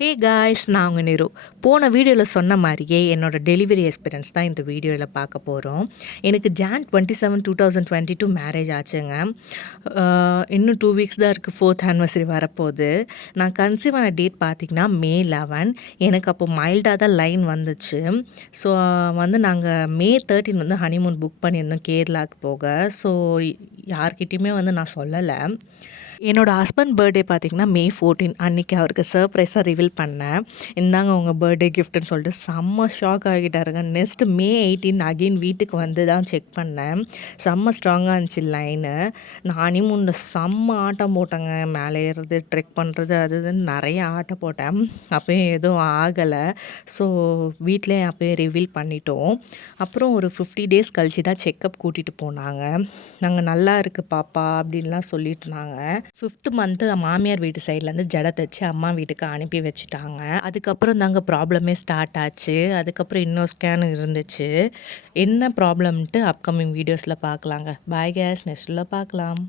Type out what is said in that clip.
Hey guys, நான் உங்க நிரு. போன வீடியோல சொன்ன மாரியே என்னோட டெலிவரி எக்ஸ்பீரியன்ஸ் தான் இந்த வீடியோல பார்க்க போறோம். எனக்கு ஜான் 27, 2022 மேரேஜ் ஆச்சுங்க. இன்னும் 2 வீக்ஸ் தான் இருக்கு 4த் ஆனிவர்சரி வரப்போது. நான் கன்சீவ் ஆன டேட் பார்த்தீங்கன்னா, மே 11. எனக்கு அப்போ மைல்டா தான் லைன் வந்துச்சு. ஸோ நாங்க மே 13 ஹனிமூன் புக் பண்ணியிருந்தோம் கேரளாக்கு போக. ஸோ யார்கிட்டயுமே நான் சொல்லல. என்னோட ஹஸ்பண்ட் பர்த்டே பார்த்தீங்கன்னா, மே 14 அன்னைக்கு அவருக்கு சர்ப்ரைஸா ரிவீல் பண்ணேன். இந்தாங்க உங்க பர்த்டே கிஃப்ட்ன்னு சொல்லிட்டு செம்ம ஷாக் ஆகிட்டாருங்க. நெக்ஸ்ட் மே 18 அகைன் வீட்டுக்கு வந்து தான் செக் பண்ணேன். செம்ம ஸ்ட்ராங்கா இருந்துச்சு லைனு. நான் ஹனிமூன்ல செம்ம ஆட்டம் போட்டேங்க. மேலே ஏறுறது, ட்ரெக் பண்ணுறது அது இதுன்னு நெறைய ஆட்டம் போட்டேன். அப்பயும் எதுவும் ஆகல. ஸோ வீட்லயே அப்பயே ரிவீல் பண்ணிட்டோம். அப்புறம் ஒரு 50 டேஸ் கழிச்சு தான் செக்கப் கூட்டிட்டு போனாங்க. நாங்க நல்லா இருக்கு பாப்பா அப்படின்லாம் சொல்லிட்டுருந்தாங்க. 5த் மந்த்து மாமியார் வீட்டு சைட்லேருந்து ஜட தச்சு அம்மா வீட்டுக்கு அனுப்பி வச்சுட்டாங்க. அதுக்கப்புறம் தாங்க ப்ராப்ளமே ஸ்டார்ட் ஆச்சு. அதுக்கப்புறம் இன்னொரு ஸ்கேன் இருந்துச்சு. என்ன ப்ராப்ளம்ன்ட்டு அப்கமிங் வீடியோஸில் பார்க்கலாங்க. பாய் கேஸ், நெக்ஸ்ட்டில் பார்க்கலாம்.